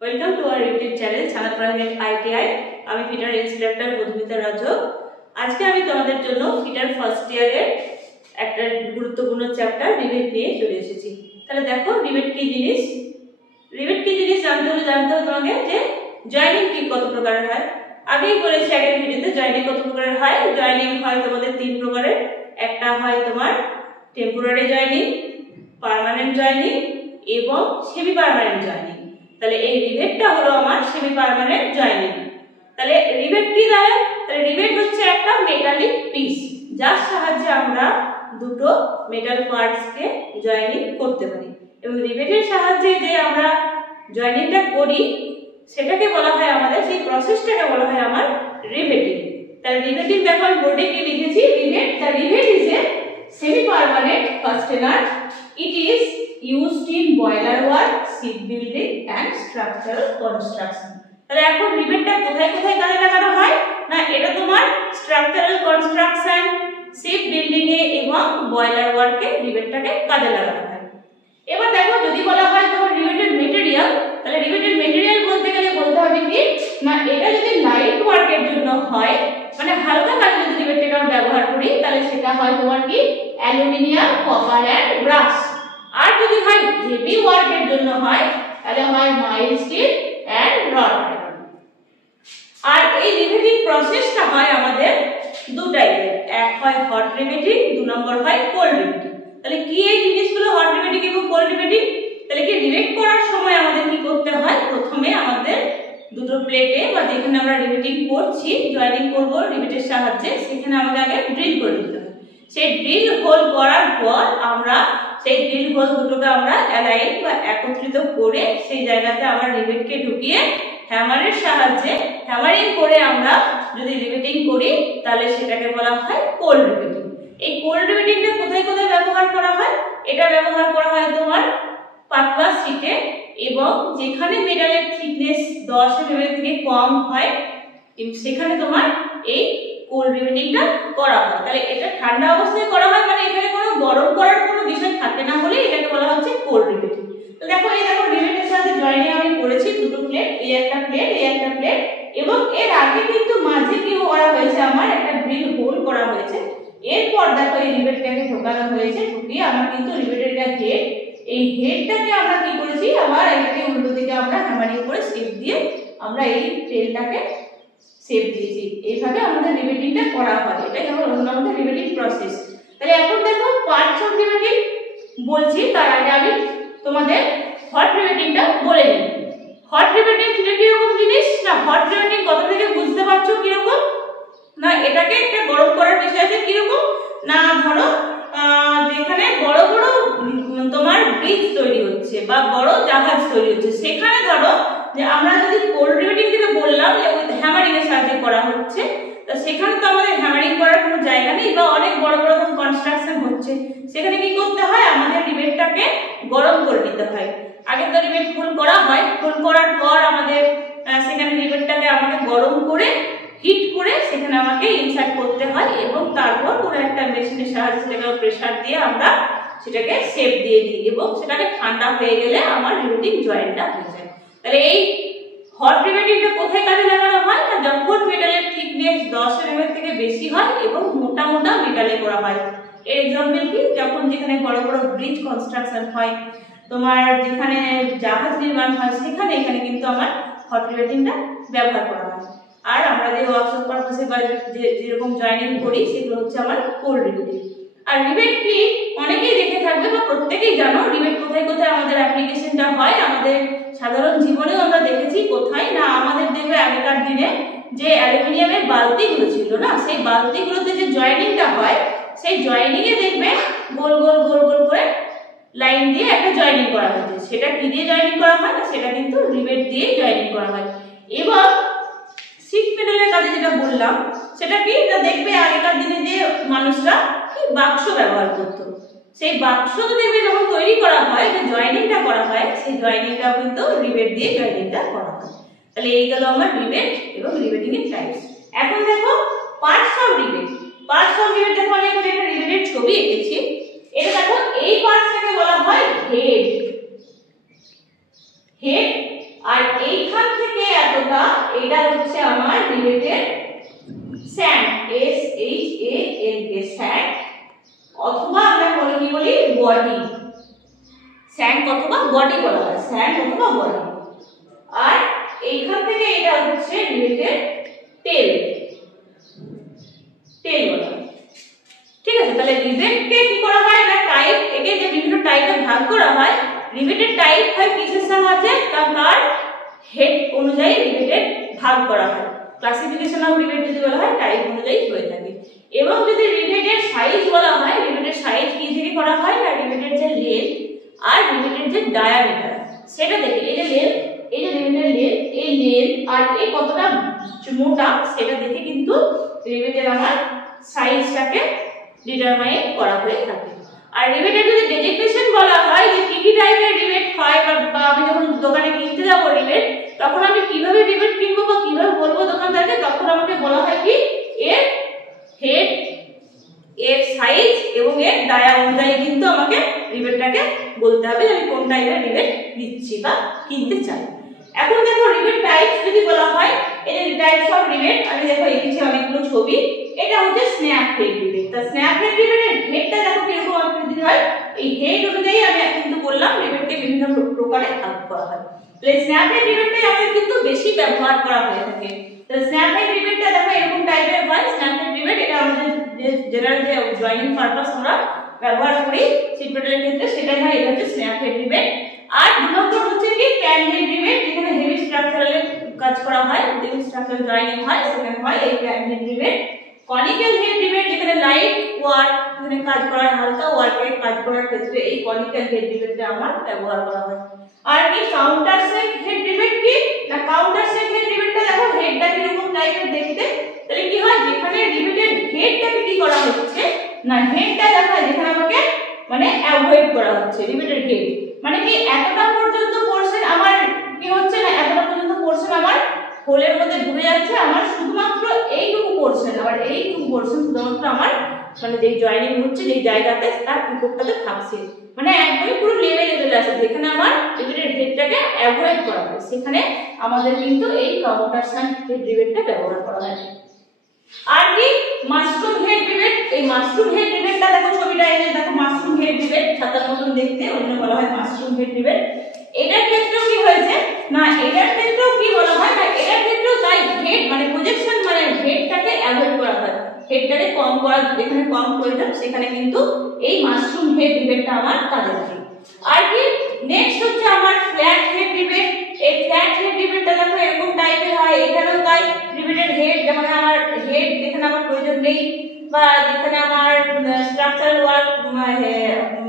Welcome to our YouTube channel Chhanapara ITI. আমি fitter instructor Madhumita Rajak. আজকে আমি তোমাদের জন্য ফিটার ফার্স্ট ইয়ারের একটা গুরুত্বপূর্ণ চ্যাপ্টার রিবেট নিয়ে চলে এসেছি। তাহলে দেখো রিবেট কি জিনিস। রিবেট কি জিনিস জানতে হবে তোমাকে যে জয়েনিং কি কত প্রকারের হয়। আগেই বলেছি আগের ভিডিওতে জয়েনিং কত প্রকারের হয়। জয়েনিং হয় তোমাদের তিন প্রকারের। একটা হয় তোমার টেম্পোরারি জয়েনিং, পার্মানেন্ট জয়েনিং এবং সেমি পার্মানেন্ট জয়েনিং। তাহলে এই রিবেটটা হলো আমার সেমি পার্মানেন্ট জয়েনিং। তাহলে রিবেট কি দাঁড়ায়? তাহলে রিবেট হচ্ছে একটা মেটালিক পিস যার সাহায্যে আমরা দুটো মেটাল পার্টসকে জয়েনিং করতে পারি, এবং রিবেটের সাহায্যে যে আমরা জয়েনিংটা করি সেটাকে বলা হয় আমাদের, সেই প্রসেসটাকে বলা হয় আমার রিবেটিং। তাহলে রিবেটিং দেখো আমি বোর্ডে কি লিখেছি, rebate the rebate is a semi permanent fastener. It is used in boiler work, shipbuilding and structural construction. তাহলে এখন রিবেটটা কোথায় কোথায় কাজে লাগানো হয় না, এটা তোমার স্ট্রাকচারাল কনস্ট্রাকশন, শিপ বিল্ডিং এ এবং বয়লার ওয়ার্কে রিবেটটাকে কাজে লাগানো হয়। এবার দেখো যদি বলা হয় তোমার রিবেটের ম্যাটেরিয়াল, তাহলে রিবেটের ম্যাটেরিয়াল বলতে গেলে বলতে হবে কি না, এটা যদি লাইট ওয়ার্কের জন্য হয়, মানে হালকা কাজে যদি রিবেটটাকে আমরা ব্যবহার করি, তাহলে সেটা হয় তোমার কি অ্যালুমিনিয়াম, কপার এন্ড ব্রাস। আর যদি হয় হেভি ওয়ার্কের জন্য হয়, তাহলে হয় mild steel and rod iron. আর এই রিবেটিং প্রসেসটা হয় আমাদের দু টাইপের, এক হয় হট রিবেটিং, দু নম্বর হয় কোল্ড রিবেটিং। তাহলে কি এই জিনিসগুলো হট রিবেটিং এবং কোল্ড রিবেটিং? তাহলে কি রিবেট করার সময় আমাদের কি করতে হয়, প্রথমে আমাদের দুটো প্লেটে বা যেখানে আমরা রিবেটিং করছি, জয়েনিং করব রিবেটের সাহায্যে, সেখানে আমাদের আগে ড্রিল করে দিতে হবে। সেই ড্রিল হোল করার পর আমরা সেই ড্রিল হোল দুটোকে আমরা অ্যালাইন বা একত্রিত করে সেই জায়গাতে আমরা রিবেটকে ঢুকিয়ে হ্যামারের সাহায্যে হ্যামারিং করে আমরা যদি রিবেটিং করি, তাহলে সেটাকে বলা হয় কোল্ড রিবেটিং। এই কোল্ড রিবেটিংটা কোথায় কোথায় ব্যবহার করা হয়? এটা ব্যবহার করা হয় তোমার পাতলা শীটে, এবং যেখানে মেটালের থিকনেস 10 mm থেকে কম হয় সেখানে তোমার এই কোল্ড রিবেটিংটা করা হয়। তাহলে এটা ঠান্ডা অবস্থায় করা হয়, মানে এখানে কোনো গরম করার কোনো বিষয় থাকে না বলে এটাকে বলা হচ্ছে কোল্ড রিবেটিং। তো দেখো এই দেখো রিবেটের সাথে জয়েনিং আমি করেছি দুটো প্লেট, এই একটা প্লেট, এই একটা প্লেট, এবং এর আগে কিন্তু মাঝে কি করা হয়েছে, আমার একটা ড্রিল হোল করা হয়েছে। এরপর দেখো এই রিবেটটাকে ঢোকানো হয়েছে, ঢুকিয়ে আমরা কিন্তু রিবেটের যে হেড, এই হেডটাকে আমরা কি করেছি, আবার এটাকে উল্টো দিকে আমরা হ্যামারিং করে শেপ দিয়ে আমরা এই ট্রেলটাকে শেপ দিয়েছি। এইভাবে আমাদের রিবেটিংটা করা হয়। এটা যেমন আমাদের রিবেটিং প্রসেস। তাহলে এখন দেখো পার্টস অফ রিবেটিং বলছি, তার আগে আমি তোমাদের হট রিবেটিংটা বলে নিই। হট রিবেটিং কিরকম জিনিস না, হট রিবেটিং কথা থেকে বুঝতে পারছো কিরকম না, এটাকে একটা গরম করার বিষয় আছে। কিরকম না, ধরো যেখানে বড় বড় তোমার ব্রিজ তৈরি হচ্ছে বা বড় জাহাজ তৈরি হচ্ছে, সেখানে ধরো যে আমরা যদি কোল্ড রিবেটিং যেটা বললাম যে উইথ হ্যামারিং এর সাহায্যে করা হচ্ছে, তো সেখানে তো আমাদের হ্যামারিং করার কোনো জায়গা নেই, বা অনেক বড় বড় কনস্ট্রাকশন হচ্ছে, সেখানে কি করতে হয়, আমাদের রিবেটটাকে গরম করে নিতে হয়। আগে তো রিবেট ফুল করা হয়, ফুল করার পর আমাদের সেখানে রিবেটটাকে আমাকে গরম করে হিট করে সেখানে আমাকে ইনসার্ট করতে হয়, এবং তারপর কোনো একটা মেশিনের সাহায্যে সেটাকে প্রেসার দিয়ে আমরা সেটাকে শেপ দিয়ে দিই, এবং সেটাকে ঠান্ডা হয়ে গেলে আমার রিবেটিং জয়েন্টটা হয়ে যায়। তাহলে এই হট রিবেটিংটা কোথায় কাজে লাগানো হয় না, যখন মেটালের থিকনেস 10 mm থেকে বেশি হয় এবং মোটা মোটা মেটালে করা হয়। এর এক্সাম্পল কি, যখন যেখানে বড় বড় ব্রিজ কনস্ট্রাকশন হয়, তোমার যেখানে জাহাজ নির্মাণ হয়, সেখানে এখানে কিন্তু আমার হট রিবেটিংটা ব্যবহার করা হয়। আর আমরা যে ওয়ার্কশপ পারপাসে বা যেরকম জয়েনিং করি সেগুলো হচ্ছে আমার কোল্ড রিবেটিং। আর রিবেট কি অনেকেই দেখে থাকবে বা প্রত্যেকেই জানো, রিবেট কোথায় কোথায় আমাদের অ্যাপ্লিকেশনটা হয়। আমাদের সাধারণ জীবনেও আমরা দেখেছি কোথায় না, আমাদের দেখবে আগেকার দিনে যে অ্যালুমিনিয়ামের বালতিগুলো ছিল না, সেই বালতিগুলোতে যে জয়েনিংটা হয়, সেই জয়েনিং এ দেখবে গোল গোল গোল গোল করে লাইন দিয়ে একটা জয়েনিং করা হয়েছে। সেটা কি দিয়ে জয়েনিং করা হয় না, সেটা কিন্তু রিবেট দিয়ে জয়েনিং করা হয়। এবং শীট মেটালের কাজে যেটা বললাম সেটা কি না, দেখবে আগেকার দিনে যে মানুষরা কি বাক্স ব্যবহার করতো, সেই বাক্স দেখবে যখন তৈরি করা হয়, যে জয়েনিংটা করা হয়, সেই জয়েনিংটা কিন্তু রিবেট দিয়ে জয়েনিংটা করা হয়। তাহলে এই গেল আমার রিবেট এবং রিবেটিং এর টাইপস। এখন দেখো parts of rebate. Parts of rebate দেখো আমি এখানে একটা রিবেটের ছবি এঁকেছি। এটা দেখো এই পার্টসটাকে বলা হয় হেড। হেড আর এইখান থেকে এতটা এটা হচ্ছে আমার রিভেটেড স্যান্ড, SHAND, স্যান্ড, অথবা আমরা কি বলি বডি, স্যান্ড অথবা বডি বলা হয়, স্যান্ড অথবা বডি। আর এইখান থেকে এটা হচ্ছে রিভেটেড টেল, টেল বলা হয়। ঠিক আছে, তাহলে রিভেটকে কি করা হয় না টাইপ, একে যে বিভিন্ন টাইপে ভাগ করা হয়, রিভেটেড টাইপ হয় কিসের সাহায্যে, তার হেড অনুযায়ী রিভেটেড ভাগ করা হয়। ক্লাসিফিকেশন অফ রিভেট যদি বলা হয় টাইপ অনুযায়ী হয়ে থাকে। এবং যদি রিভেটেড সাইজ বলা হয়, রিভেটেড সাইজ কি থেকে করা হয় না রিভেটেড যে লেন্থ আর রিভেটেড যে ডায়ামিটার সেটা দেখে, এই যে লেন্থ, এই যে রিভেটেড লেন্থ, এই লেন্থ আর এই কতটা মোটা সেটা দেখে কিন্তু রিভেটেড আমার সাইজটাকে ডিটারমাইন করা হয়ে থাকে। আর রিভেটেড যদি ডেজিগনেশন বলা হয় যে কি কি টাইপের রিভেট হয়, বা আমি যখন দোকানে কিনতে যাব রিভেট, তখন আমি কিভাবে রিভেট কিনবো বা কিভাবে বলবো দোকানদারকে, তখন আমাকে বলা হয় কি এর হেড, এর সাইজ এবং এর ডায়া অনুযায়ী কিন্তু আমাকে রিভেটটাকে বলতে হবে আমি কোন টাইপের রিভেট নিচ্ছি বা কিনতে চাই। এখন দেখো রিভেট টাইপস যদি বলা হয়, এই যে টাইপস অফ রিভেট আমি দেখো এঁকেছি অনেকগুলো ছবি। এটা হচ্ছে স্ন্যাপ হেড রিভেট। তা স্ন্যাপ হেড রিভেটের হেডটা দেখো কিরকম আকৃতির হয়, এই হেড অনুযায়ী আমি কিন্তু বললাম রিভেটকে বিভিন্ন প্রকারে ভাগ করা হয়। তাহলে স্ন্যাপ হেড রিভেটটাই আমাদের কিন্তু বেশি ব্যবহার করা হয়ে থাকে। তাহলে স্ন্যাপ হেড রিভেটটা দেখো এরকম টাইপের হয়। স্ন্যাপ হেড রিভেট এটা আমাদের যে জেনারেল যে জয়েনিং পারপাস আমরা ব্যবহার করি সিট মেটালের ক্ষেত্রে, সেটাই হয়। এটা হচ্ছে স্ন্যাপ হেড রিভেট। আর দুই নম্বর হচ্ছে কি ক্যান হেড রিভেট, যেখানে হেভি স্ট্রাকচারালে কাজ করা হয়, হেভি স্ট্রাকচারাল জয়েনিং হয়, সেখানে হয় এই can head rivet. Conical head rivet, যেখানে লাইট ওয়ার্ক, যেখানে কাজ করার হালকা ওয়ার্কের কাজ করার ক্ষেত্রে এই কনিক্যাল হেড রিভেটটা আমার ব্যবহার করা হয়। আর কি কাউন্টার সেট হেড রিভেট কি না, কাউন্টার সেট হেড রিভেটটা দেখো হেডটা কিরকম টাইপের দেখতে। তাহলে কি হয়, যেখানে রিভেটের হেডটাকে কি করা হচ্ছে না, হেডটা দেখা যেখানে আমাকে মানে অ্যাভয়েড করা হচ্ছে রিভেটের হেড, মানে কি এতটা পর্যন্ত পোরশন আমার কি হচ্ছে না, এতটা পর্যন্ত পোরশন আমার হোলের মধ্যে ঢুকে যাচ্ছে, আমার শুধুমাত্র এইটুকু পোরশন, আবার এইটুকু পোরশন শুধুমাত্র আমার মানে যেই জয়েনিং হচ্ছে যেই জায়গাতে তার উপরটাতে থাকছে, মানে একদমই পুরো লেভেলে চলে আসে, যেখানে আমার রিভেটের হেডটাকে অ্যাভয়েড করা হয় সেখানে আমাদের কিন্তু এই কাউন্টার সেট হেড রিভেটটা ব্যবহার করা হয়। আর কি মাশরুম হেড রিভেট, এই মাশরুম হেড রিভেটটা দেখো ছবিটা, এই যে দেখো মাশরুম হেড রিভেট ছাতার মতন দেখতে, ওইজন্য বলা হয় মাশরুম হেড রিভেট। এটার ক্ষেত্রেও কি হয়েছে না, এটার ক্ষেত্রেও কি বলা হয় না, এটার ক্ষেত্রেও তাই হেড মানে প্রজেকশন মানে হেডটাকে অ্যাভয়েড করা হয়, হেডটাকে কম করা, যেখানে কম প্রয়োজন সেখানে কিন্তু এই মাশরুম হেড রিভেটটা আমার কাজে লাগে। আর কি নেক্সট হচ্ছে আমার ফ্ল্যাট হেড রিভেট। এই ফ্ল্যাট হেড রিভেটটা দেখো এরকম টাইপের হয়, এখানেও তাই রিভেটের হেড যেমন আমার হেড যেখানে আমার প্রয়োজন নেই বা যেখানে আমার স্ট্রাকচারাল ওয়ার্ক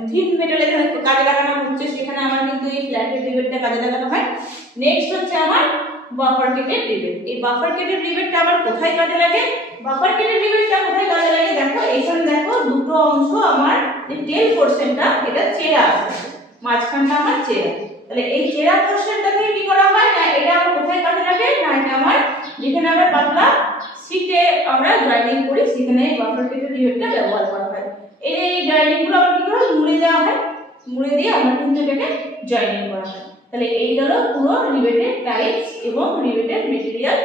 থিন মেটাল এখানে কাজে লাগানো হচ্ছে সেখানে আমার কিন্তু এই ফ্ল্যাট হেড রিভেটটা কাজে লাগানো হয়। নেক্সট হচ্ছে আমার বাফার কেটেড রিভেট। এই বাফার কেটেড রিভেটটা আবার কোথায় কাজে লাগে, বাফার কেটেড রিভেটটা কোথায় কাজে লাগে দেখো এইখানে দেখো দুটো অংশ আমার যে টেল পোরশনটা এটা চেরা আছে, মাঝখানটা আমার চেরা। তাহলে এই চেরা পোরশনটা থেকে কি করা হয় না, এটা আমার কোথায় কাজে লাগে না, এটা আমার যেখানে আমরা পাতলা শীটে আমরা জয়েনিং করি সেখানে বাফার কেটেড রিভেটটা ব্যবহার করা হয়। এই জয়েনিং গুলো আমরা কি করা মুড়ে দেওয়া হয়, মুড়ে দিয়ে আমরা কিন্তু এটাকে জয়েনিং করা হয়। তাহলে এই হলো পুরো রিভেটেড টাইপস এবং রিভেটেড ম্যাটেরিয়াল।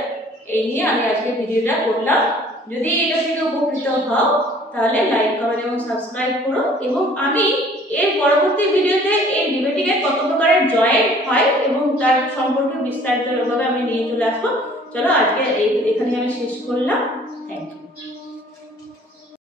এই নিয়ে আমি আজকে ভিডিওটা করলাম। যদি এটা থেকে উপকৃত হও তাহলে লাইক কমেন্ট এবং সাবস্ক্রাইব করো, এবং আমি এর পরবর্তী ভিডিওতে এই রিভেটিং এর কত প্রকারের জয়েন্ট হয় এবং তার সম্পর্কে বিস্তারিতভাবে আমি নিয়ে চলে আসবো। চলো আজকে এখানে আমি শেষ করলাম। Thank you.